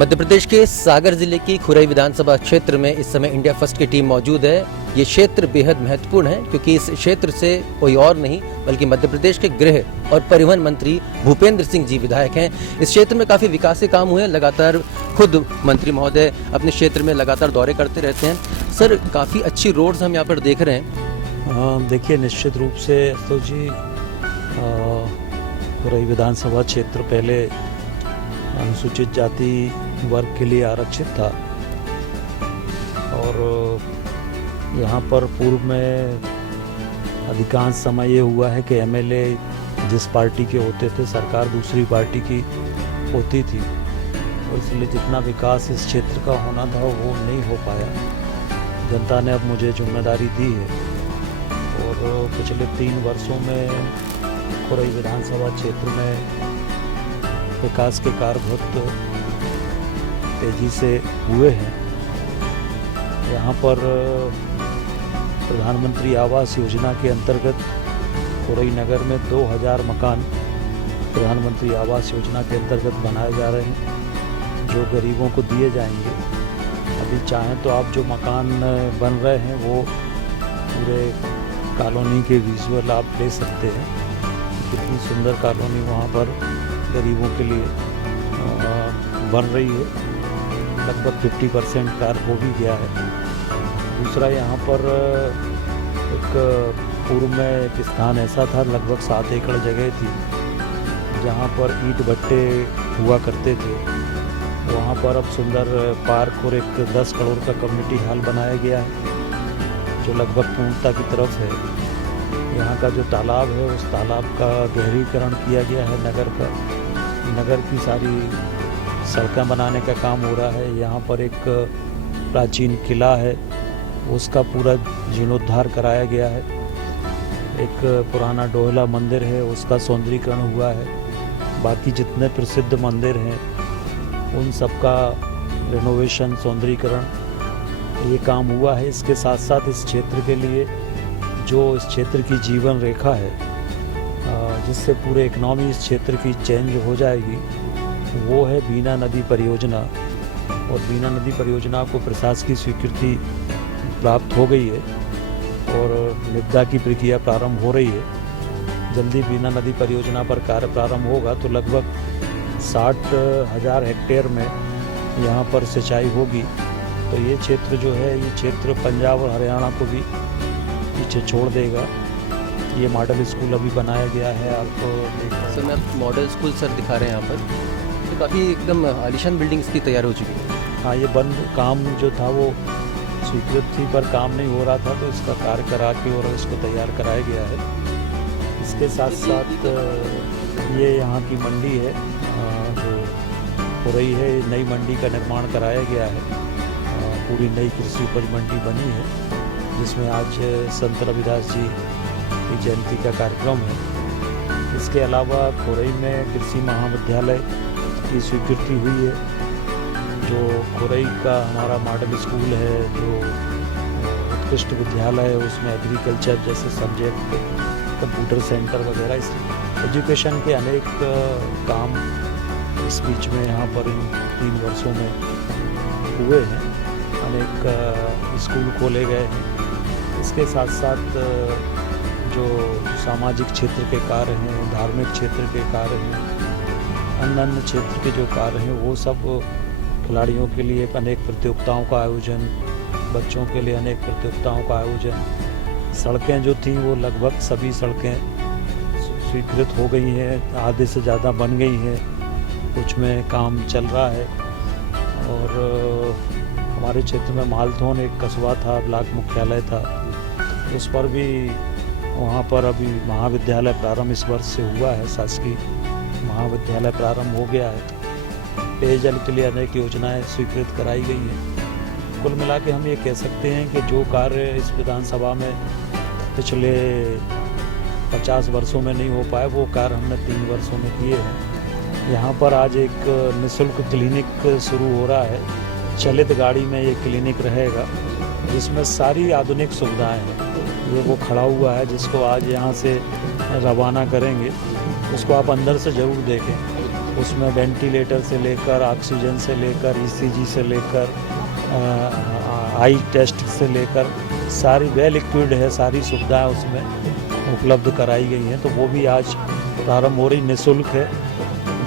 मध्य प्रदेश के सागर जिले की खुरई विधानसभा क्षेत्र में इस समय इंडिया फर्स्ट की टीम मौजूद है। ये क्षेत्र बेहद महत्वपूर्ण है क्योंकि इस क्षेत्र से कोई और नहीं बल्कि मध्य प्रदेश के गृह और परिवहन मंत्री भूपेंद्र सिंह जी विधायक हैं। इस क्षेत्र में काफ़ी विकास के काम हुए हैं। लगातार खुद मंत्री महोदय अपने क्षेत्र में लगातार दौरे करते रहते हैं। सर, काफ़ी अच्छी रोड्स हम यहाँ पर देख रहे हैं। देखिए, निश्चित रूप से तो जी खुरई विधानसभा क्षेत्र पहले अनुसूचित जाति वर्ग के लिए आरक्षित था और यहाँ पर पूर्व में अधिकांश समय ये हुआ है कि एमएलए जिस पार्टी के होते थे, सरकार दूसरी पार्टी की होती थी और इसलिए जितना विकास इस क्षेत्र का होना था वो नहीं हो पाया। जनता ने अब मुझे जिम्मेदारी दी है और पिछले 3 वर्षों में खुरई विधानसभा क्षेत्र में विकास के कार्य बहुत तेजी से हुए हैं। यहाँ पर प्रधानमंत्री आवास योजना के अंतर्गत खुरई नगर में 2000 मकान प्रधानमंत्री आवास योजना के अंतर्गत बनाए जा रहे हैं जो गरीबों को दिए जाएंगे। अभी चाहें तो आप जो मकान बन रहे हैं वो पूरे कॉलोनी के विजुअल आप ले सकते हैं। कितनी सुंदर कॉलोनी वहाँ पर गरीबों के लिए बन रही है। लगभग 50% कार्य हो भी गया है। दूसरा, यहाँ पर एक पूर्व में एक स्थान ऐसा था, लगभग 7 एकड़ जगह थी जहाँ पर ईंट भट्टे हुआ करते थे। वहाँ पर अब सुंदर पार्क और एक 10 करोड़ का कम्युनिटी हॉल बनाया गया है जो लगभग पूर्णता की तरफ है। यहाँ का जो तालाब है उस तालाब का गहरीकरण किया गया है। नगर की सारी सड़कें बनाने का काम हो रहा है। यहाँ पर एक प्राचीन किला है, उसका पूरा जीर्णोद्धार कराया गया है। एक पुराना डोहला मंदिर है, उसका सौंदर्यीकरण हुआ है। बाकी जितने प्रसिद्ध मंदिर हैं उन सब का रेनोवेशन, सौंदर्यीकरण ये काम हुआ है। इसके साथ साथ इस क्षेत्र के लिए जो इस क्षेत्र की जीवन रेखा है जिससे पूरे इकनॉमी इस क्षेत्र की चेंज हो जाएगी, वो है बीना नदी परियोजना। और बीना नदी परियोजना को प्रशासकीय स्वीकृति प्राप्त हो गई है और निविदा की प्रक्रिया प्रारंभ हो रही है। जल्दी बीना नदी परियोजना पर कार्य प्रारंभ होगा तो लगभग 60,000 हेक्टेयर में यहाँ पर सिंचाई होगी। तो ये क्षेत्र जो है, ये क्षेत्र पंजाब और हरियाणा को भी पीछे छोड़ देगा। ये मॉडल स्कूल अभी बनाया गया है, आपको सर मैं मॉडल स्कूल सर दिखा रहे हैं यहाँ पर, तो काफ़ी एकदम आलीशान बिल्डिंग्स की तैयार हो चुकी है। हाँ, ये बंद काम जो था वो स्वीकृत थी पर काम नहीं हो रहा था तो इसका कार्य करा के और इसको तैयार कराया गया है। इसके साथ साथ ये यहाँ की मंडी है जो हो रही है, नई मंडी का निर्माण कराया गया है। पूरी नई कृषि उपज मंडी बनी है जिसमें आज संत रविदास जी की जयंती का कार्यक्रम है। इसके अलावा खुरई में कृषि महाविद्यालय की स्वीकृति हुई है। जो खुरई का हमारा मॉडल स्कूल है, जो उत्कृष्ट विद्यालय है, उसमें एग्रीकल्चर जैसे सब्जेक्ट, कंप्यूटर सेंटर वगैरह, इस एजुकेशन के अनेक काम इस बीच में यहाँ पर इन 3 वर्षों में हुए हैं। अनेक स्कूल खोले गए हैं। इसके साथ साथ जो सामाजिक क्षेत्र के कार्य हैं, धार्मिक क्षेत्र के कार्य हैं, अन्य क्षेत्र के जो कार्य हैं वो सब खिलाड़ियों के लिए अनेक प्रतियोगिताओं का आयोजन, बच्चों के लिए अनेक प्रतियोगिताओं का आयोजन। सड़कें जो थी वो लगभग सभी सड़कें स्वीकृत हो गई हैं, आधे से ज़्यादा बन गई हैं, कुछ में काम चल रहा है। और हमारे क्षेत्र में मालथौन एक कस्बा था, ब्लॉक मुख्यालय था, उस पर भी वहाँ पर अभी महाविद्यालय प्रारंभ इस वर्ष से हुआ है। शासकीय महाविद्यालय प्रारंभ हो गया है। पेयजल के लिए अनेक योजनाएं स्वीकृत कराई गई हैं। कुल मिला के हम ये कह सकते हैं कि जो कार्य इस विधानसभा में पिछले 50 वर्षों में नहीं हो पाए वो कार्य हमने 3 वर्षों में किए हैं। यहाँ पर आज एक निःशुल्क क्लिनिक शुरू हो रहा है। चलित गाड़ी में ये क्लिनिक रहेगा जिसमें सारी आधुनिक सुविधाएं हैं। ये वो खड़ा हुआ है जिसको आज यहाँ से रवाना करेंगे, उसको आप अंदर से ज़रूर देखें। उसमें वेंटिलेटर से लेकर ऑक्सीजन से लेकर ईसीजी से लेकर आई टेस्ट से लेकर सारी वेल इक्विप्ड है, सारी सुविधाएं उसमें उपलब्ध कराई गई हैं। तो वो भी आज प्रारंभ हो रही, निःशुल्क है,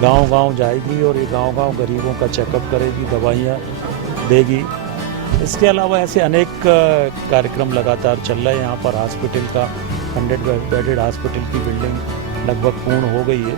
गांव-गांव जाएगी और ये गांव-गांव गरीबों का चेकअप करेगी, दवाइयाँ देगी। इसके अलावा ऐसे अनेक कार्यक्रम लगातार चल रहे हैं। यहाँ पर हॉस्पिटल का 100 बेडेड हॉस्पिटल की बिल्डिंग लगभग पूर्ण हो गई है,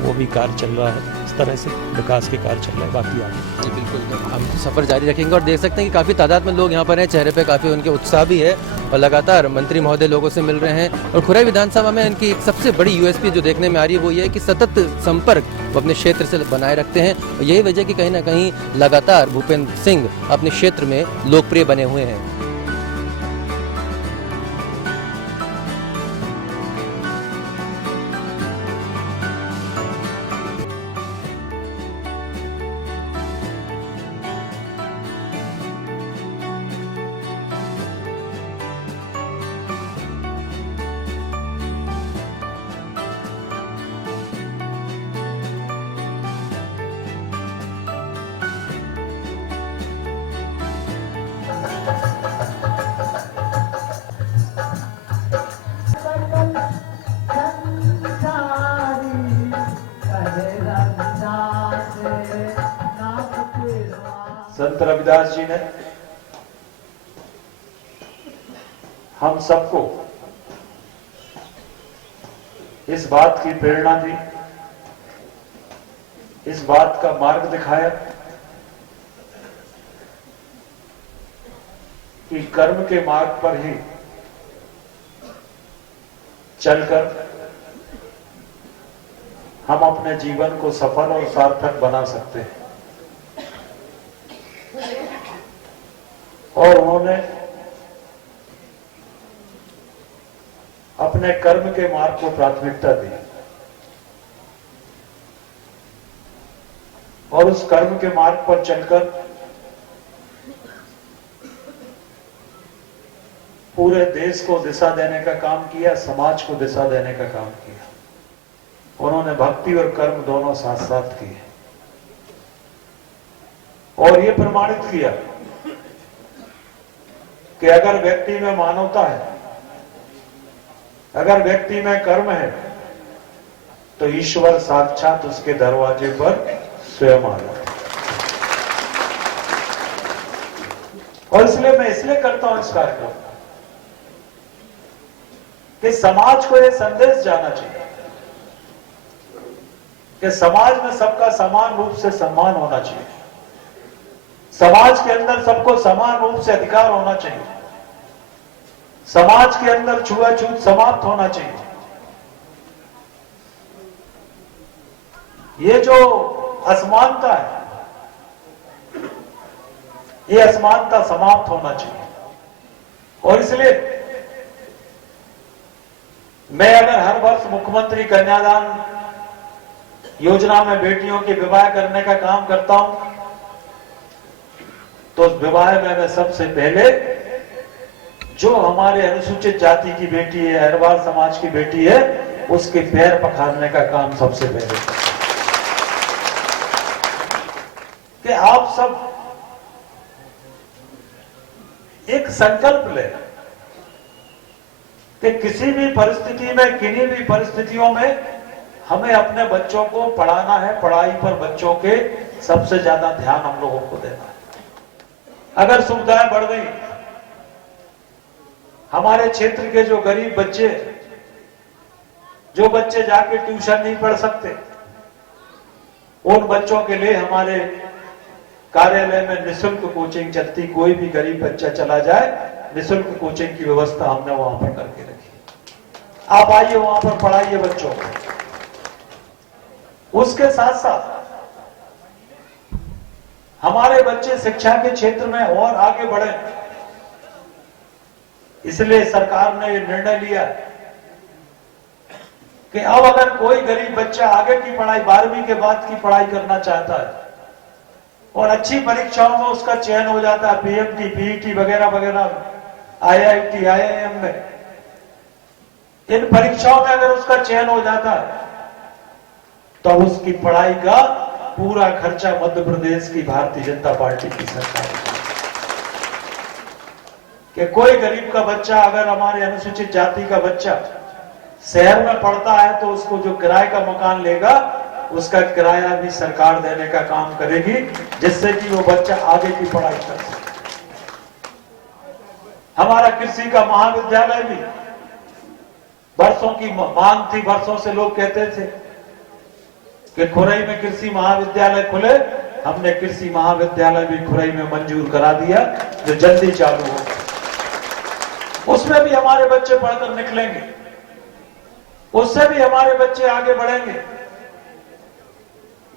वो भी कार्य चल रहा है। इस तरह से विकास के कार्य चल रहे हैं। बाकी आगे जी बिल्कुल, हम सफ़र जारी रखेंगे और देख सकते हैं कि काफ़ी तादाद में लोग यहाँ पर हैं, चेहरे पे काफ़ी उनके उत्साह भी है और लगातार मंत्री महोदय लोगों से मिल रहे हैं। और खुराई विधानसभा में इनकी एक सबसे बड़ी यूएसपी जो देखने में आ रही है वो ये है कि सतत संपर्क वो अपने क्षेत्र से बनाए रखते हैं और यही वजह कि कहीं ना कहीं लगातार भूपेंद्र सिंह अपने क्षेत्र में लोकप्रिय बने हुए हैं। संत रविदास जी ने हम सबको इस बात की प्रेरणा दी, इस बात का मार्ग दिखाया कि कर्म के मार्ग पर ही चलकर हम अपने जीवन को सफल और सार्थक बना सकते हैं। और उन्होंने अपने कर्म के मार्ग को प्राथमिकता दी और उस कर्म के मार्ग पर चलकर पूरे देश को दिशा देने का काम किया, समाज को दिशा देने का काम किया। उन्होंने भक्ति और कर्म दोनों साथ साथ किए और ये प्रमाणित किया कि अगर व्यक्ति में मानवता है, अगर व्यक्ति में कर्म है, तो ईश्वर साक्षात उसके दरवाजे पर स्वयं आ जाता है। और इसलिए मैं इसलिए करता हूं इस कार्यक्रम कि समाज को यह संदेश जाना चाहिए कि समाज में सबका समान रूप से सम्मान होना चाहिए, समाज के अंदर सबको समान रूप से अधिकार होना चाहिए, समाज के अंदर छुआछूत समाप्त होना चाहिए। ये जो असमानता है, ये असमानता समाप्त होना चाहिए। और इसलिए मैं अगर हर वर्ष मुख्यमंत्री कन्यादान योजना में बेटियों के विवाह करने का काम करता हूं, तो उस विवाह में मैं सबसे पहले जो हमारे अनुसूचित जाति की बेटी है, अहिरवार समाज की बेटी है, उसके पैर पखारने का काम सबसे पहले कि आप सब एक संकल्प लें कि किसी भी परिस्थिति में, किन्हीं भी परिस्थितियों में हमें अपने बच्चों को पढ़ाना है। पढ़ाई पर बच्चों के सबसे ज्यादा ध्यान हम लोगों को देना है। अगर सुविधाएं बढ़ गई, हमारे क्षेत्र के जो गरीब बच्चे, जो बच्चे जाके ट्यूशन नहीं पढ़ सकते, उन बच्चों के लिए हमारे कार्यालय में निःशुल्क कोचिंग चलती। कोई भी गरीब बच्चा चला जाए, निःशुल्क कोचिंग की व्यवस्था हमने वहां पर करके रखी। आप आइए, वहां पर पढ़ाइए बच्चों को। उसके साथ साथ हमारे बच्चे शिक्षा के क्षेत्र में और आगे बढ़े, इसलिए सरकार ने यह निर्णय लिया कि अब अगर कोई गरीब बच्चा आगे की पढ़ाई, 12वीं के बाद की पढ़ाई करना चाहता है और अच्छी परीक्षाओं में उसका चयन हो जाता है, पीएमटी, पीईटी वगैरह वगैरह, आईआईटी, आईआईएम में, इन परीक्षाओं में अगर उसका चयन हो जाता है तो उसकी पढ़ाई का पूरा खर्चा मध्य प्रदेश की भारतीय जनता पार्टी की सरकार कि कोई गरीब का बच्चा, अगर हमारे अनुसूचित जाति का बच्चा शहर में पढ़ता है तो उसको जो किराए का मकान लेगा उसका किराया भी सरकार देने का काम करेगी, जिससे कि वो बच्चा आगे की पढ़ाई कर सके। हमारा कृषि का महाविद्यालय भी वर्षों की मांग थी, वर्षों से लोग कहते थे कि खुरई में कृषि महाविद्यालय खुले। हमने कृषि महाविद्यालय भी खुरई में मंजूर करा दिया, जो जल्दी चालू हो। उसमें भी हमारे बच्चे पढ़कर निकलेंगे, उससे भी हमारे बच्चे आगे बढ़ेंगे।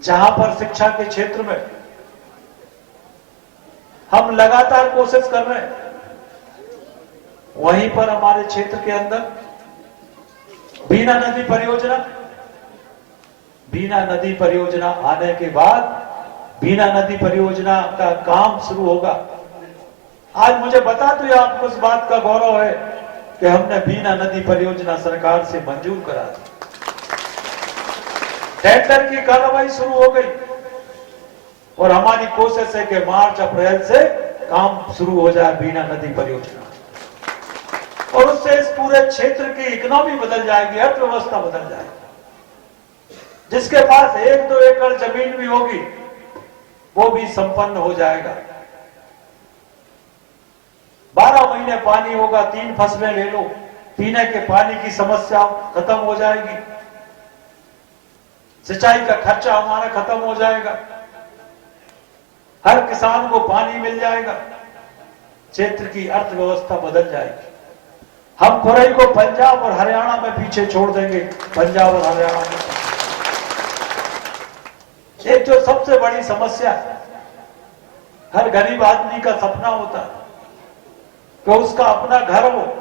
जहां पर शिक्षा के क्षेत्र में हम लगातार कोशिश कर रहे हैं, वहीं पर हमारे क्षेत्र के अंदर बीना नदी परियोजना आने के बाद बीना नदी परियोजना का काम शुरू होगा। आज मुझे बता दो, आपको इस बात का गौरव है कि हमने बीना नदी परियोजना सरकार से मंजूर करा दी। टेंडर की कार्रवाई शुरू हो गई और हमारी कोशिश है कि मार्च अप्रैल से काम शुरू हो जाए बीना नदी परियोजना, और उससे इस पूरे क्षेत्र की इकोनॉमी बदल जाएगी, अर्थव्यवस्था बदल जाएगी। जिसके पास 1-2 एकड़ जमीन भी होगी वो भी संपन्न हो जाएगा। 12 महीने पानी होगा, 3 फसलें ले लो, पीने के पानी की समस्या खत्म हो जाएगी, सिंचाई का खर्चा हमारा खत्म हो जाएगा, हर किसान को पानी मिल जाएगा, क्षेत्र की अर्थव्यवस्था बदल जाएगी। हम खुरई को पंजाब और हरियाणा में पीछे छोड़ देंगे। पंजाब और हरियाणा में एक जो सबसे बड़ी समस्या है, हर गरीब आदमी का सपना होता है कि उसका अपना घर हो,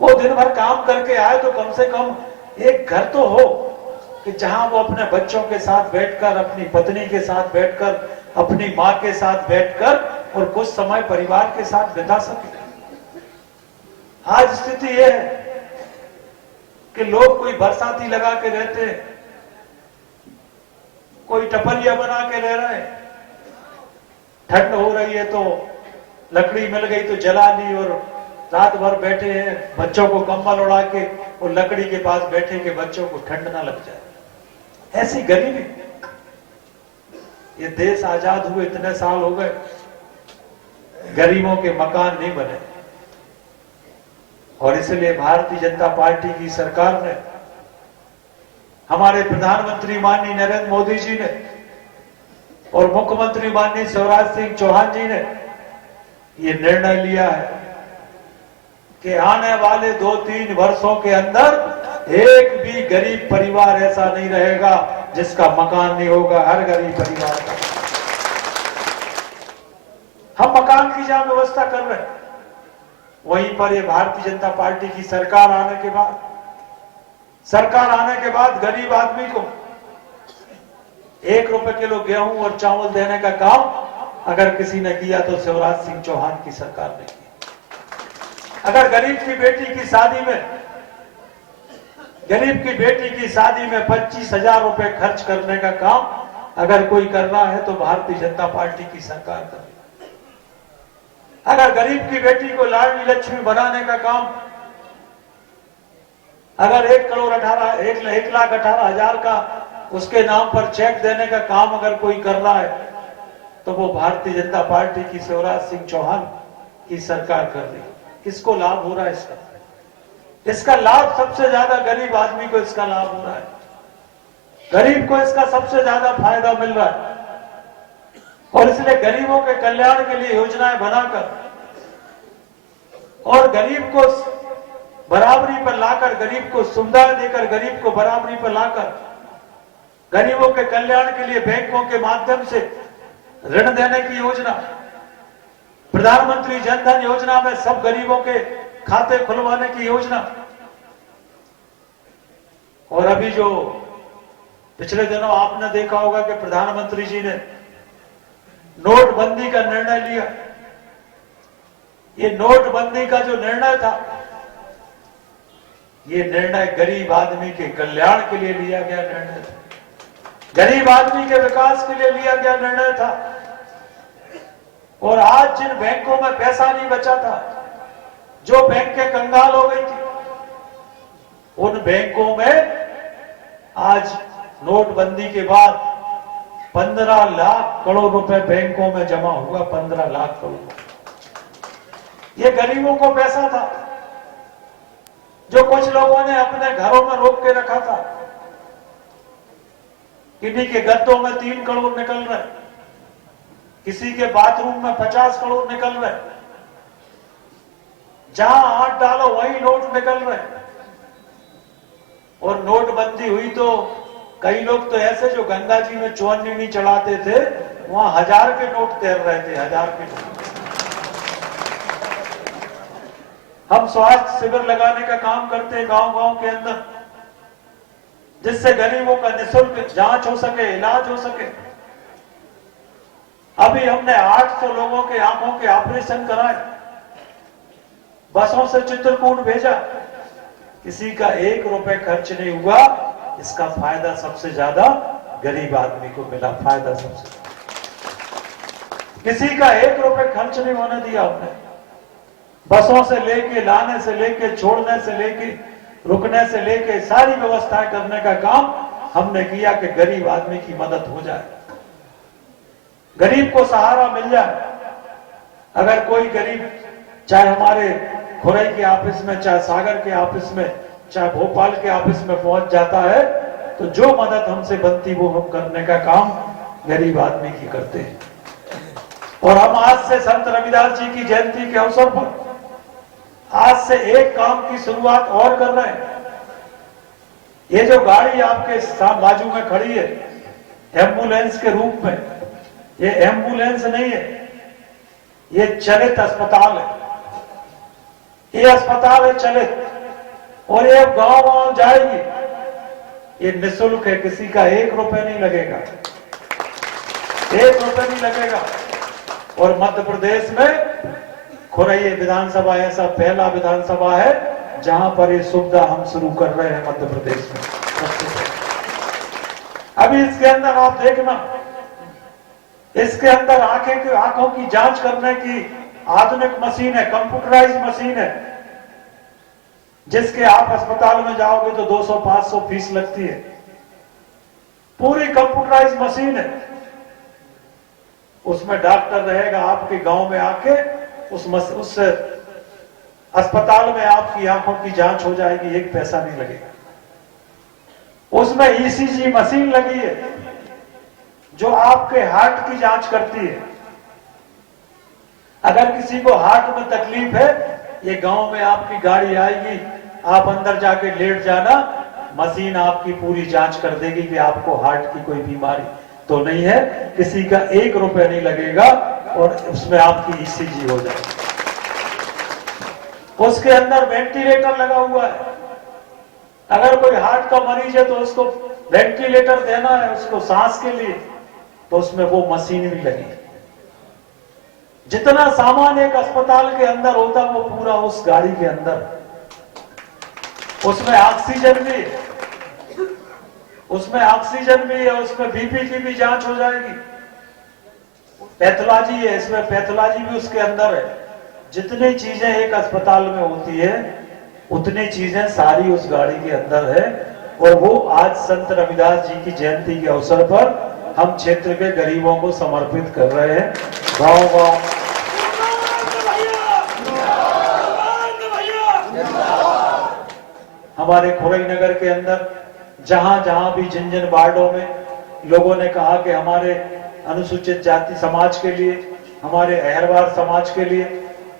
वो दिन भर काम करके आए तो कम से कम एक घर तो हो कि जहां वो अपने बच्चों के साथ बैठकर, अपनी पत्नी के साथ बैठकर, अपनी मां के साथ बैठकर और कुछ समय परिवार के साथ बिता सके। आज स्थिति यह है कि लोग कोई बरसाती लगा के रहते हैं, कोई टपरिया बना के रह रहे हैं, ठंड हो रही है तो लकड़ी मिल गई तो जला ली और रात भर बैठे हैं, बच्चों को कंबल उड़ा के और लकड़ी के पास बैठे कि बच्चों को ठंड ना लग जाए। ऐसी गरीबी। ये देश आजाद हुए इतने साल हो गए, गरीबों के मकान नहीं बने, और इसलिए भारतीय जनता पार्टी की सरकार ने, हमारे प्रधानमंत्री माननीय नरेंद्र मोदी जी ने और मुख्यमंत्री माननीय शिवराज सिंह चौहान जी ने ये निर्णय लिया है कि आने वाले 2-3 वर्षों के अंदर एक भी गरीब परिवार ऐसा नहीं रहेगा जिसका मकान नहीं होगा। हर गरीब परिवार का हम मकान की जहां व्यवस्था कर रहे हैं, वहीं पर ये भारतीय जनता पार्टी की सरकार आने के बाद गरीब आदमी को 1 रुपए किलो गेहूं और चावल देने का काम अगर किसी ने किया तो शिवराज सिंह चौहान की सरकार ने किया। अगर गरीब की बेटी की शादी में 25,000 रुपए खर्च करने का काम अगर कोई कर रहा है तो भारतीय जनता पार्टी की सरकार कर रही है। अगर गरीब की बेटी को लाडली लक्ष्मी बनाने का काम, अगर 1,18,000 का उसके नाम पर चेक देने का काम अगर कोई कर रहा है तो वो भारतीय जनता पार्टी की शिवराज सिंह चौहान की सरकार कर रही है। किसको लाभ हो रहा है इसका लाभ सबसे ज्यादा गरीब आदमी को इसका लाभ हो रहा है। गरीब को इसका सबसे ज्यादा फायदा मिल रहा है, और इसलिए गरीबों के कल्याण के लिए योजनाएं बनाकर और गरीब को बराबरी पर लाकर, गरीब को सुविधाएं देकर, गरीब को बराबरी पर लाकर, गरीबों के कल्याण के लिए बैंकों के माध्यम से ऋण देने की योजना, प्रधानमंत्री जन धन योजना में सब गरीबों के खाते खुलवाने की योजना, और अभी जो पिछले दिनों आपने देखा होगा कि प्रधानमंत्री जी ने नोटबंदी का निर्णय लिया। ये नोटबंदी का जो निर्णय था, ये निर्णय गरीब आदमी के कल्याण के लिए लिया गया निर्णय था। गरीब आदमी के विकास के लिए लिया गया निर्णय था। और आज जिन बैंकों में पैसा नहीं बचा था, जो बैंकें कंगाल हो गई थी, उन बैंकों में आज नोटबंदी के बाद 15 लाख करोड़ रुपए बैंकों में जमा हुआ। 15 लाख करोड़। ये गरीबों को पैसा था जो कुछ लोगों ने अपने घरों में रोक के रखा था। किन्हीं के गद्दों में 3 करोड़ निकल रहे, किसी के बाथरूम में 50 करोड़ निकल रहे, जहां हाथ डालो वही नोट निकल रहे। और नोटबंदी हुई तो कई लोग तो ऐसे जो गंगा जी में चौनी नहीं चढ़ाते थे, वहां 1000 के नोट तैर रहे थे। 1000 के नोट। हम स्वास्थ्य शिविर लगाने का काम करते हैं गांव-गांव के अंदर, जिससे गरीबों का निःशुल्क जांच हो सके, इलाज हो सके। अभी हमने 800 लोगों के आंखों के ऑपरेशन कराए, बसों से चित्रकूट भेजा, किसी का 1 रुपए खर्च नहीं हुआ। इसका फायदा सबसे ज्यादा गरीब आदमी को मिला। फायदा सबसे, किसी का 1 रुपए खर्च नहीं होने दिया हमने। बसों से लेके, लाने से लेके, छोड़ने से लेके, रुकने से लेके सारी व्यवस्थाएं करने का काम हमने किया कि गरीब आदमी की मदद हो जाए, गरीब को सहारा मिल जाए। अगर कोई गरीब, चाहे हमारे खुरई के ऑफिस में, चाहे सागर के ऑफिस में, चाहे भोपाल के ऑफिस में पहुंच जाता है, तो जो मदद हमसे बनती वो हम करने का काम गरीब आदमी की करते हैं। और हम आज से संत रविदास जी की जयंती के अवसर पर आज से एक काम की शुरुआत और कर रहे हैं। ये जो गाड़ी आपके बाजू में खड़ी है एम्बुलेंस के रूप में, ये एम्बुलेंस नहीं है, ये चलित अस्पताल है। ये अस्पताल है चलित, और ये गांव-गांव जाएगी। ये निःशुल्क है, किसी का 1 रुपए नहीं लगेगा। 1 रुपए नहीं लगेगा। और मध्य प्रदेश में खुरई विधानसभा ऐसा पहला विधानसभा है जहां पर ये सुविधा हम शुरू कर रहे हैं मध्य प्रदेश में। अभी इसके अंदर आप देखना, इसके अंदर आंखों की जांच करने की आधुनिक मशीन है, कंप्यूटराइज मशीन है, जिसके आप अस्पताल में जाओगे तो 200-500 फीस लगती है। पूरी कंप्यूटराइज मशीन है। उसमें डॉक्टर रहेगा, आपके गांव में आके उस अस्पताल में आपकी आंखों की जांच हो जाएगी, 1 पैसा नहीं लगेगा। उसमें ईसीजी मशीन लगी है जो आपके हार्ट की जांच करती है। अगर किसी को हार्ट में तकलीफ है, ये गांव में आपकी गाड़ी आएगी, आप अंदर जाके लेट जाना, मशीन आपकी पूरी जांच कर देगी कि आपको हार्ट की कोई बीमारी तो नहीं है। किसी का 1 रुपए नहीं लगेगा और उसमें आपकी ईसीजी हो जाएगी। उसके अंदर वेंटिलेटर लगा हुआ है। अगर कोई हार्ट का मरीज है तो उसको वेंटिलेटर देना है, उसको सांस के लिए, तो उसमें वो मशीन भी लगी। जितना सामान एक अस्पताल के अंदर होता वो पूरा उस गाड़ी के अंदर। उसमें ऑक्सीजन भी है, उसमें ऑक्सीजन भी है, उसमें बीपी की भी जांच हो जाएगी। पैथोलॉजी है, इसमें पैथोलॉजी भी उसके अंदर है। जितनी चीजें एक अस्पताल में होती है उतनी चीजें सारी उस गाड़ी के अंदर है। और वो आज संत रविदास जी की जयंती के अवसर पर हम क्षेत्र के गरीबों को समर्पित कर रहे हैं। गांव-गांव हमारे खुरई नगर के अंदर जहां जहां भी जिन जिन वार्डों में लोगों ने कहा कि हमारे अनुसूचित जाति समाज के लिए, हमारे अहरवार समाज के लिए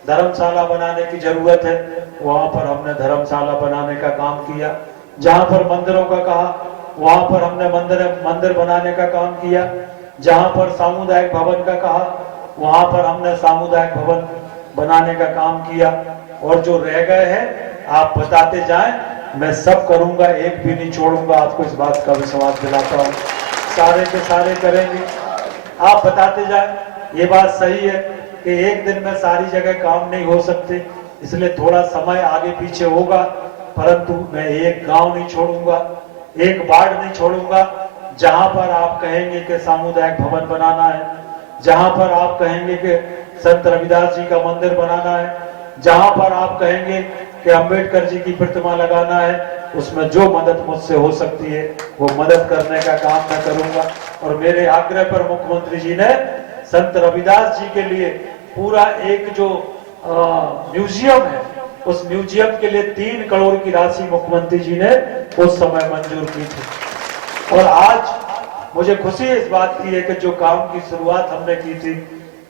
धर्मशाला बनाने की जरूरत है, वहां पर हमने धर्मशाला बनाने का काम किया। जहां पर मंदिरों का कहा वहां पर हमने मंदिर बनाने का काम किया। जहां पर सामुदायिक भवन का कहा वहां पर हमने सामुदायिक भवन बनाने का काम किया। और जो रह गए हैं आप बताते जाएं, मैं सब करूंगा, एक भी नहीं छोड़ूंगा। आपको इस बात का विश्वास दिलाता हूं, सारे के सारे करेंगे। आप बताते जाएं। ये बात सही है कि एक दिन में सारी जगह काम नहीं हो सकते, इसलिए थोड़ा समय आगे पीछे होगा, परंतु मैं एक गांव नहीं छोड़ूंगा, एक वार्ड नहीं छोड़ूंगा जहां पर आप कहेंगे कि सामुदायिक भवन बनाना है, जहां पर आप कहेंगे कि संत रविदास जी का मंदिर बनाना है, जहां पर आप कहेंगे कि अंबेडकर जी की प्रतिमा लगाना है, उसमें जो मदद मुझसे हो सकती है वो मदद करने का काम मैं करूंगा। और मेरे आग्रह पर मुख्यमंत्री जी ने संत रविदास जी के लिए पूरा एक जो म्यूजियम है, उस म्यूजियम के लिए 3 करोड़ की राशि मुख्यमंत्री जी ने उस समय मंजूर की थी। और आज मुझे खुशी इस बात की है कि जो काम की शुरुआत हमने की थी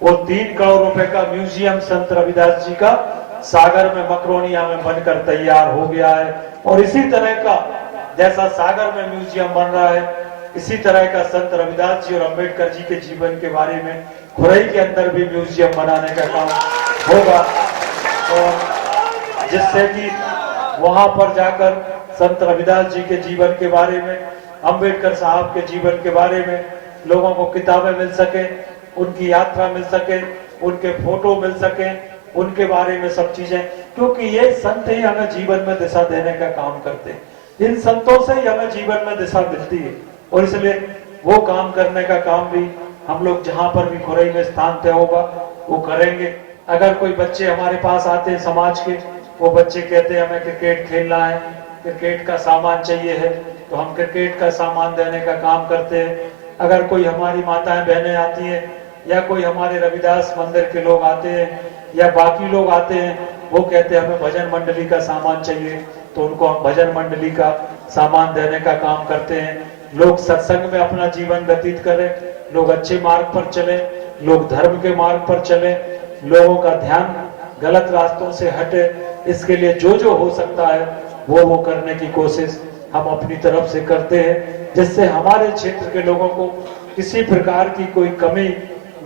वो 3 करोड़ रुपए का म्यूजियम संत रविदास जी का सागर में मकरोनिया में बनकर तैयार हो गया है। और इसी तरह का जैसा सागर में म्यूजियम बन रहा है, इसी तरह का संत रविदास जी और अंबेडकर जी के जीवन के बारे में खुरई के अंदर भी म्यूजियम बनाने का काम होगा, और जिससे कि वहां पर जाकर संत रविदास जी के जीवन के बारे में, अंबेडकर साहब के जीवन के बारे में लोगों को किताबें मिल सके, उनकी यात्रा मिल सके, उनके फोटो मिल सके, उनके बारे में सब चीजें, क्योंकि ये संत ही हमें जीवन में दिशा देने का काम करते हैं। इन संतों से ही हमें जीवन में दिशा मिलती है, और इसलिए वो काम करने का काम भी हम लोग जहां पर भी खुरई में स्थान तय होगा वो करेंगे। अगर कोई बच्चे हमारे पास आते हैं समाज के, वो बच्चे कहते हैं हमें क्रिकेट खेलना है, क्रिकेट का सामान चाहिए है, तो हम क्रिकेट का सामान देने का काम करते हैं। अगर कोई हमारी माताएं बहनें आती हैं, या कोई हमारे रविदास मंदिर के लोग आते हैं, या बाकी लोग आते हैं, वो कहते हैं हमें भजन मंडली का सामान चाहिए, तो उनको हम भजन मंडली का सामान देने का काम करते हैं। लोग सत्संग में अपना जीवन व्यतीत करें, लोग अच्छे मार्ग पर चले, लोग धर्म के मार्ग पर चले, लोगों का ध्यान गलत रास्तों से हटे, इसके लिए जो जो हो सकता है वो करने की कोशिश हम अपनी तरफ से करते हैं, जिससे हमारे क्षेत्र के लोगों को किसी प्रकार की कोई कमी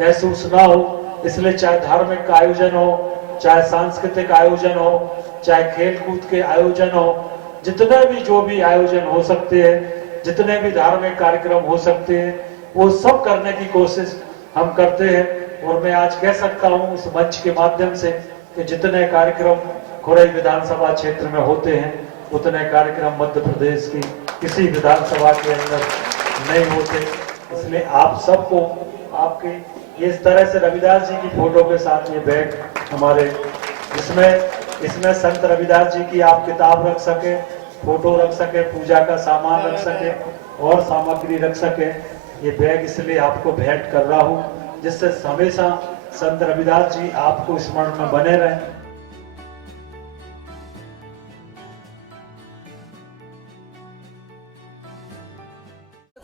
महसूस ना हो। इसलिए चाहे धार्मिक आयोजन हो, चाहे सांस्कृतिक आयोजन हो, चाहे खेल कूद के आयोजन हो, जितने भी जो भी आयोजन हो सकते हैं, जितने भी धार्मिक कार्यक्रम हो सकते हैं, वो सब करने की कोशिश हम करते हैं। और मैं आज कह सकता हूं इस मंच के माध्यम से कि जितने कार्यक्रम खुरई विधानसभा क्षेत्र में होते हैं, उतने कार्यक्रम मध्य प्रदेश की किसी विधानसभा के अंदर नहीं होते। इसलिए आप सबको आपके इस तरह से रविदास जी की फोटो के साथ ये बैग हमारे, इसमें संत रविदास जी की आप किताब रख सके, फोटो रख सके, पूजा का सामान रख सके और सामग्री रख सके, ये बैग इसलिए आपको भेंट कर रहा हूँ, जिससे हमेशा संत रविदास जी आपको स्मरण में बने रहें।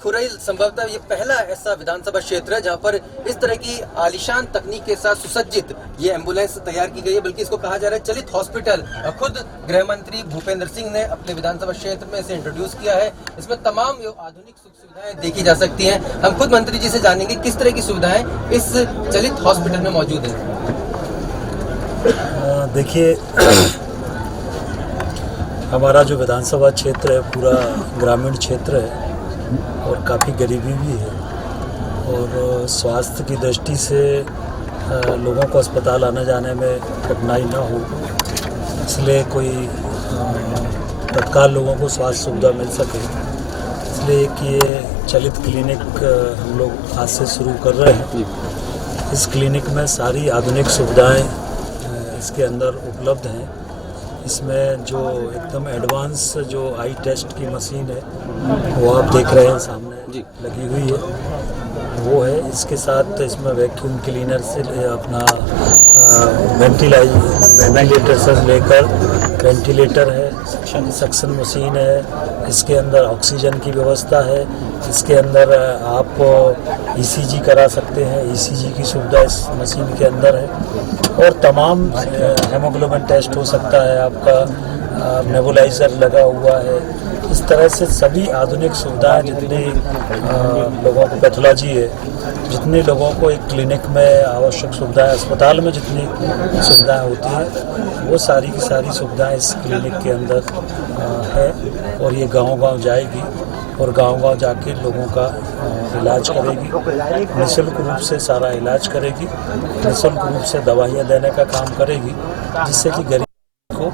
खुरई संभवतः ये पहला ऐसा विधानसभा क्षेत्र है जहां पर इस तरह की आलीशान तकनीक के साथ सुसज्जित ये एम्बुलेंस तैयार की गई है, बल्कि इसको कहा जा रहा है चलित हॉस्पिटल। खुद गृह मंत्री भूपेंद्र सिंह ने अपने विधानसभा क्षेत्र में इसे इंट्रोड्यूस किया है। इसमें तमाम आधुनिक सुख सुविधाएं देखी जा सकती हैं। हम खुद मंत्री जी से जानेंगे किस तरह की सुविधाएं इस चलित हॉस्पिटल में मौजूद है। देखिए, हमारा जो विधानसभा क्षेत्र है पूरा ग्रामीण क्षेत्र है और काफ़ी गरीबी भी है, और स्वास्थ्य की दृष्टि से लोगों को अस्पताल आने जाने में कठिनाई ना हो, इसलिए कोई तत्काल लोगों को स्वास्थ्य सुविधा मिल सके, इसलिए एक ये चलित क्लिनिक हम लोग आज से शुरू कर रहे हैं। इस क्लिनिक में सारी आधुनिक सुविधाएं इसके अंदर उपलब्ध हैं। इसमें जो एकदम एडवांस जो आई टेस्ट की मशीन है वो आप देख रहे हैं सामने लगी हुई है, वो है। इसके साथ इसमें वैक्यूम क्लीनर से अपना वेंटिलेटर से लेकर वेंटिलेटर है, सक्शन मशीन है, इसके अंदर ऑक्सीजन की व्यवस्था है, इसके अंदर आप ईसीजी करा सकते हैं, ईसीजी की सुविधा इस मशीन के अंदर है, और तमाम हेमोग्लोबिन टेस्ट हो सकता है, आपका नेबुलाइजर लगा हुआ है। इस तरह से सभी आधुनिक सुविधाएं जितनी लोगों को पैथोलॉजी है, जितने लोगों को एक क्लिनिक में आवश्यक सुविधाएं, अस्पताल में जितनी सुविधाएं होती हैं, वो सारी की सारी सुविधाएं इस क्लिनिक के अंदर है। और ये गांव-गांव जाएगी और गांव-गांव जाके लोगों का इलाज करेगी, निःशुल्क रूप से सारा इलाज करेगी, निःशुल्क रूप से दवाइयाँ देने का काम करेगी, जिससे कि गरीब को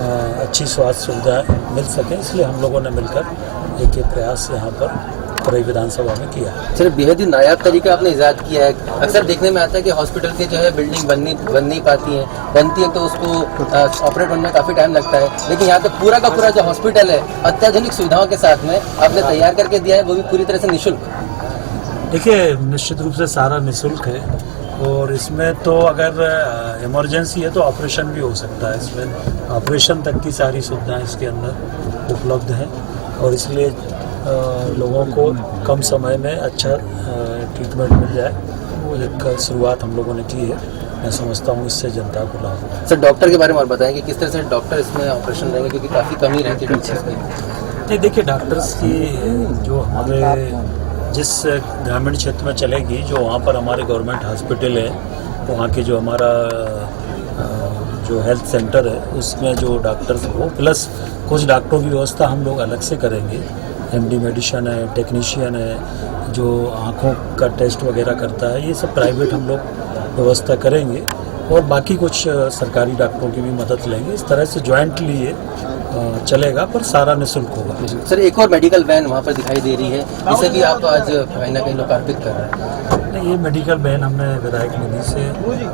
अच्छी स्वास्थ्य सुविधाएं मिल सकें, इसलिए हम लोगों ने मिलकर एक प्रयास यहाँ पर खुरई विधानसभा में किया। सर, बेहद ही नायाब तरीका आपने इजाद किया है। अक्सर देखने में आता है कि हॉस्पिटल की जो है बिल्डिंग बन नहीं पाती है, बनती है तो उसको ऑपरेट होने में काफ़ी टाइम लगता है, लेकिन यहाँ पे पूरा का पूरा जो हॉस्पिटल है अत्याधुनिक सुविधाओं के साथ में आपने तैयार करके दिया है, वो भी पूरी तरह से निःशुल्क। देखिए, निश्चित रूप से सारा निःशुल्क है और इसमें तो अगर इमरजेंसी है तो ऑपरेशन भी हो सकता है। इसमें ऑपरेशन तक की सारी सुविधाएं इसके अंदर उपलब्ध हैं और इसलिए लोगों को कम समय में अच्छा ट्रीटमेंट मिल जाए, वो एक शुरुआत हम लोगों ने की है। मैं समझता हूँ इससे जनता को लाभ होगा। सर, डॉक्टर के बारे में और बताएं कि किस तरह से डॉक्टर इसमें ऑपरेशन रहेंगे, क्योंकि काफ़ी कमी रहती है डॉक्टर्स की। नहीं, देखिए, डॉक्टर्स की जो हमारे जिस ग्रामीण क्षेत्र में चलेगी, जो वहाँ पर हमारे गवर्नमेंट हॉस्पिटल है, वहाँ के जो हमारा जो हेल्थ सेंटर है उसमें जो डॉक्टर्स हो प्लस कुछ डॉक्टरों की व्यवस्था हम लोग अलग से करेंगे। एमडी मेडिसिन है, टेक्नीशियन है, जो आँखों का टेस्ट वगैरह करता है, ये सब प्राइवेट हम लोग व्यवस्था करेंगे और बाकी कुछ सरकारी डॉक्टरों की भी मदद लेंगे। इस तरह से जॉइंटली ये चलेगा, पर सारा निःशुल्क होगा। सर, एक और मेडिकल वैन वहाँ पर दिखाई दे रही है, इसे भी आप आज कहीं ना कहीं लोकार्पित कर रहे हैं। नहीं, ये मेडिकल वैन हमने विधायक निधि से,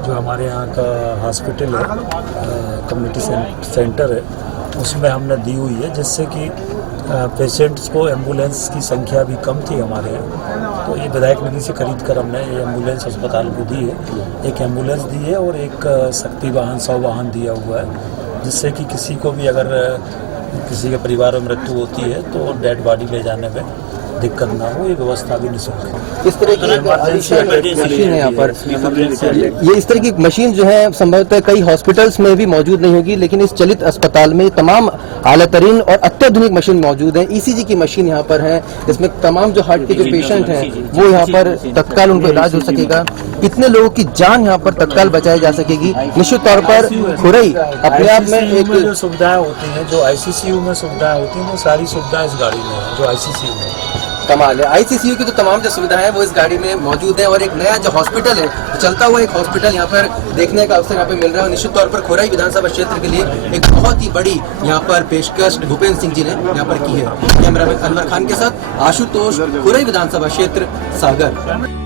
जो हमारे यहाँ का हॉस्पिटल है, कम्युनिटी सेंटर है, उसमें हमने दी हुई है, जिससे कि पेशेंट्स को एम्बुलेंस की संख्या भी कम थी हमारे यहाँ, तो ये विधायक निधि से खरीद कर हमने ये एम्बुलेंस अस्पताल को दी है। एक एम्बुलेंस दी है और एक शक्ति वाहन 100 वाहन दिया हुआ है, जिससे कि किसी को भी अगर किसी के परिवार में मृत्यु होती है तो डेड बॉडी ले जाने में दिक्कत ना हो, ये व्यवस्था भी निःशुल्क है। इस तरह की मशीन है यहाँ पर, ये इस तरह की मशीन जो है संभवतः कई हॉस्पिटल्स में भी मौजूद नहीं होगी, लेकिन इस चलित अस्पताल में तमाम आलातरीन और अत्याधुनिक मशीन मौजूद है। ईसीजी की मशीन यहाँ पर है, इसमें तमाम जो हार्ट के जो पेशेंट हैं वो यहाँ पर तत्काल उनको इलाज हो सकेगा। इतने लोगों की जान यहाँ पर तत्काल बचाई जा सकेगी। निश्चित तौर पर खुरई अपने आप में एक जो सुविधाएं होती हैं, जो आईसीसीयू में सुविधाएं होती हैं, वो सारी सुविधाएं इस गाड़ी में है, जो आईसीसीयू में। कमाल है। आईसीसीयू की तो तमाम जो सुविधाएं हैं वो इस गाड़ी में मौजूद है और एक नया जो हॉस्पिटल है, चलता हुआ एक हॉस्पिटल यहाँ पर देखने का अवसर यहाँ पे मिल रहा है। निश्चित तौर पर खुरई विधानसभा क्षेत्र के लिए एक बहुत ही बड़ी यहाँ पर पेशकश भूपेंद्र सिंह जी ने यहाँ पर की है। कैमरामैन अनवर खान के साथ आशुतोष, खुरई विधानसभा क्षेत्र, सागर।